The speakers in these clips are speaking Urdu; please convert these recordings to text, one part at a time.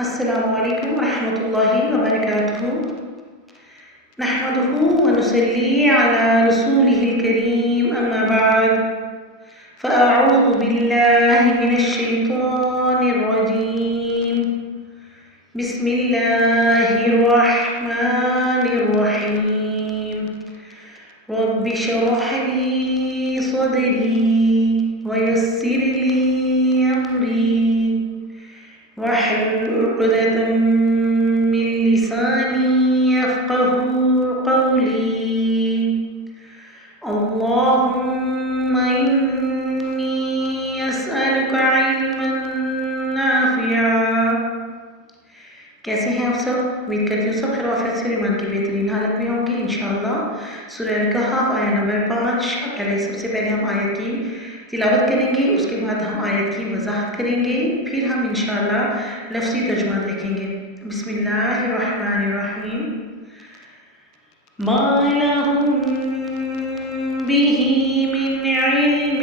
السلام علیکم ورحمۃ اللہ وبرکاتہ نحمده ونصلي على رسوله الكريم اما بعد فأعوذ بالله من الشيطان الرجيم بسم الله الرحمن الرحيم رب اشرح لي صدري ويسر لي أمري واحلل عقدة من لساني يفقهوا قولي اللهم إني أسألك علما نافعا۔ کیسے ہیں آپ سب؟ امید کرتی ہوں سب خیر و عافیت سے ایمان کی بہترین حالت میں ہوں گے انشاءاللہ۔ سورہ الکہف آیت نمبر 5، سب سے پہلے ہم آیت کی تلاوت کریں گے، اس کے بعد ہم آیت کی وضاحت کریں گے، پھر ہم انشاءاللہ لفظی ترجمہ دیکھیں گے۔ بسم اللہ الرحمن الرحیم۔ ما لهم به من علم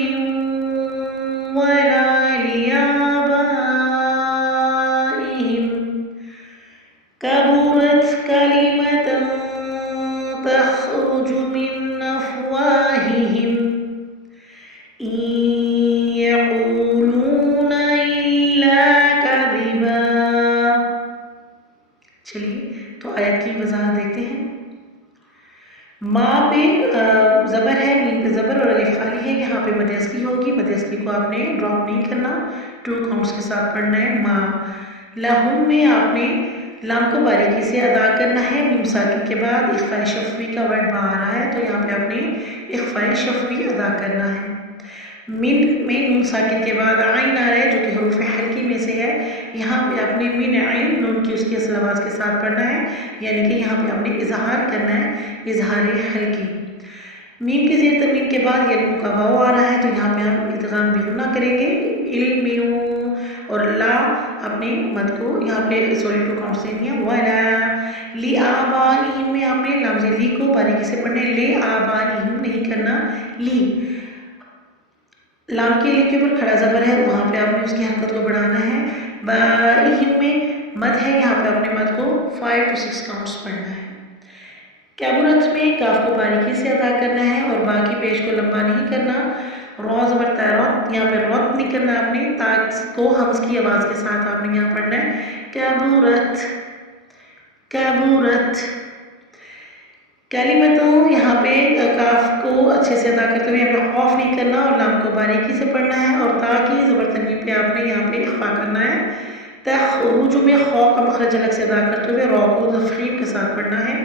ولا لآبائهم كبرت كلمة تخرج من أفواههم إن يقولون إلا كذبا۔ چلیے تو آیت کی وضاحت دیکھتے ہیں۔ ما پہ زبر ہے، میم پہ زبر اور الف خالی ہے، یہاں پہ مد اصلی ہوگی، مد اصلی کو آپ نے ڈراپ نہیں کرنا، 2 کاؤنٹس کے ساتھ پڑھنا ہے۔ ما لہم میں آپ نے لام کو باریکی سے ادا کرنا ہے، میم ساکن کے بعد اخفاء شفوی کا ورڈ با آ رہا ہے تو یہاں پہ آپ نے اخفاء شفوی ادا کرنا ہے۔ من میں نون ساکن کے بعد عین آ رہا ہے جو کہ حروف حلقی میں سے ہے، یہاں پہ آپ نے من عین نون کی اس کی اصل آواز کے ساتھ پڑھنا ہے، یعنی کہ یہاں پہ آپ نے اظہار کرنا ہے، اظہار حلقی۔ میم کے زیر تنوین کے بعد یلمو کا واو آ رہا ہے تو یہاں پہ ہم ادغام بغنہ کریں گے، علمیوں اور لا اپنے مد کو یہاں پہ 2 کاؤنٹس دینی ہے، ولا لی آبائہم میں آپ نے لام لی کو باریکی سے پڑھنا ہے، لے آبائہم نہیں کرنا، لی لام کے کے اوپر کھڑا زبر ہے وہاں پہ آپ نے اس کی حرکت کو بڑھانا ہے، بائہم میں مد ہے، یہاں پہ اپنے مد کو 5 to 6 کاؤنٹس پڑھنا ہے۔ کیبورت میں کاف کو باریکی سے ادا کرنا ہے اور با کی پیش کو لمبا نہیں کرنا، رو زبر تیرات یہاں پہ روت نہیں کرنا آپ نے، تا کو حمز کی آواز کے ساتھ آپ نے یہاں پڑھنا ہے، کیبورت کیبورت۔ کلمتوں یہاں پہ کاف کو اچھے سے ادا کرتے ہوئے یہاں پہ خوف نہیں کرنا اور لام کو باریکی سے پڑھنا ہے، اور تا کی زبر تنوین پہ آپ نے یہاں پہ اخفا کرنا ہے، تخرج میں خو کا مخرج الگ سے ادا کرتے ہوئے رو کو تفخیم کے ساتھ پڑھنا ہے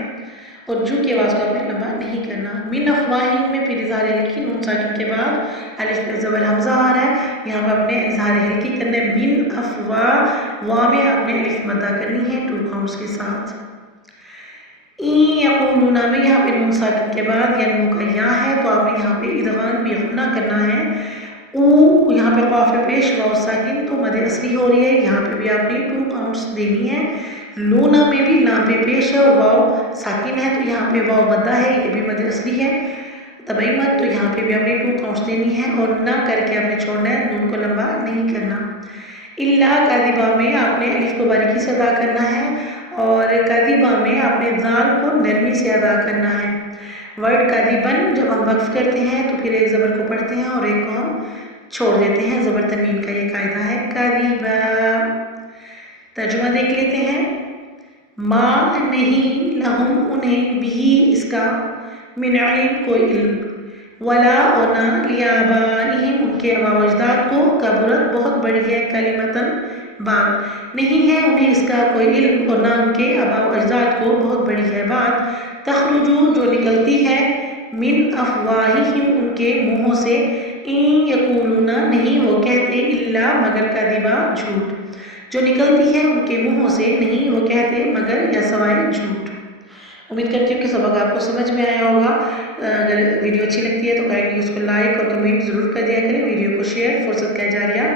اور جو کی آواز کو آپ نے لمبا نہیں کرنا۔ من افواہہم میں پھر اظہار حلقی نون ساکن کے بعد الف پہ زبر حمزہ آ رہا ہے، یہاں پہ آپ نے اظہار حلقی کرنا ہے، من افواہ وا میں آپ نے الف مدہ کرنی ہے 2 کاؤنٹس کے ساتھ۔ این یقولون میں یہاں پہ نون ساکن کے بعد یلمو کا یا ہے تو آپ نے یہاں پہ ادغام بغنہ کرنا ہے، او یہاں پہ قاف پیش واو ساکن تو مد اصلی ہو رہی ہے، یہاں پہ بھی آپ نے 2 کاؤنٹس دینی ہے۔ لونا میں بھی لام پہ پیش ہے اور واو ساکن ہے تو یہاں پہ واو مدہ ہے، یہ بھی مد اصلی ہے طبعی مد، تو یہاں پہ بھی آپ نے 2 کاؤنٹس دینی ہے اور نہ کر کے آپ نے چھوڑنا ہے، نون کو لمبا نہیں کرنا۔ الا کاذبا میں آپ نے الف کو باریکی سے ادا کرنا ہے اور کاذبا میں آپ نے ذال کو نرمی سے ادا کرنا ہے۔ ورڈ کاذبن جب ہم وقف کرتے ہیں تو پھر ایک زبر کو پڑھتے ہیں اور ایک کو ہم چھوڑ دیتے ہیں، زبر تنوین کا یہ قاعدہ ہے، کاذبا۔ ترجمہ دیکھ لیتے ہیں۔ ما نہیں لہم انہیں بھی اس کا من علم کوئی علم، ولا اور نہ لآبائہم ان کے آباء و اجداد کو، کبرت بہت بڑی ہے، کلمتاً بات نہیں ہے انہیں اس کا کوئی علم اور نہ ان کے آباء و اجداد کو بہت بڑی ہے بات، تخرجو جو نکلتی ہے، من افواہہم ان کے منہوں سے، این یقولون نہیں وہ کہتے، الا مگر کذبا جھوٹ، جو نکلتی ہے ان کے منہوں سے نہیں وہ کہتے مگر یا سوائے جھوٹ۔ امید کرتی ہوں کہ سبق آپ کو سمجھ میں آیا ہوگا، اگر ویڈیو اچھی لگتی ہے تو کائنڈلی اس کو لائک اور کمنٹ ضرور کر دیا کریں، ویڈیو کو شیئر فرصت کا جاریہ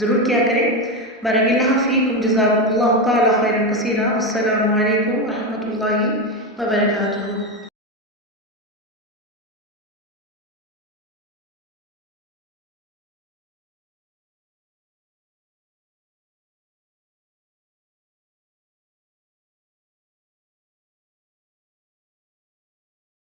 ضرور کیا کریں۔ بارک اللہ فیکم، جزاکم اللہ تعالی خیرا کثیرا، السلام علیکم ورحمۃ اللہ وبرکاتہ۔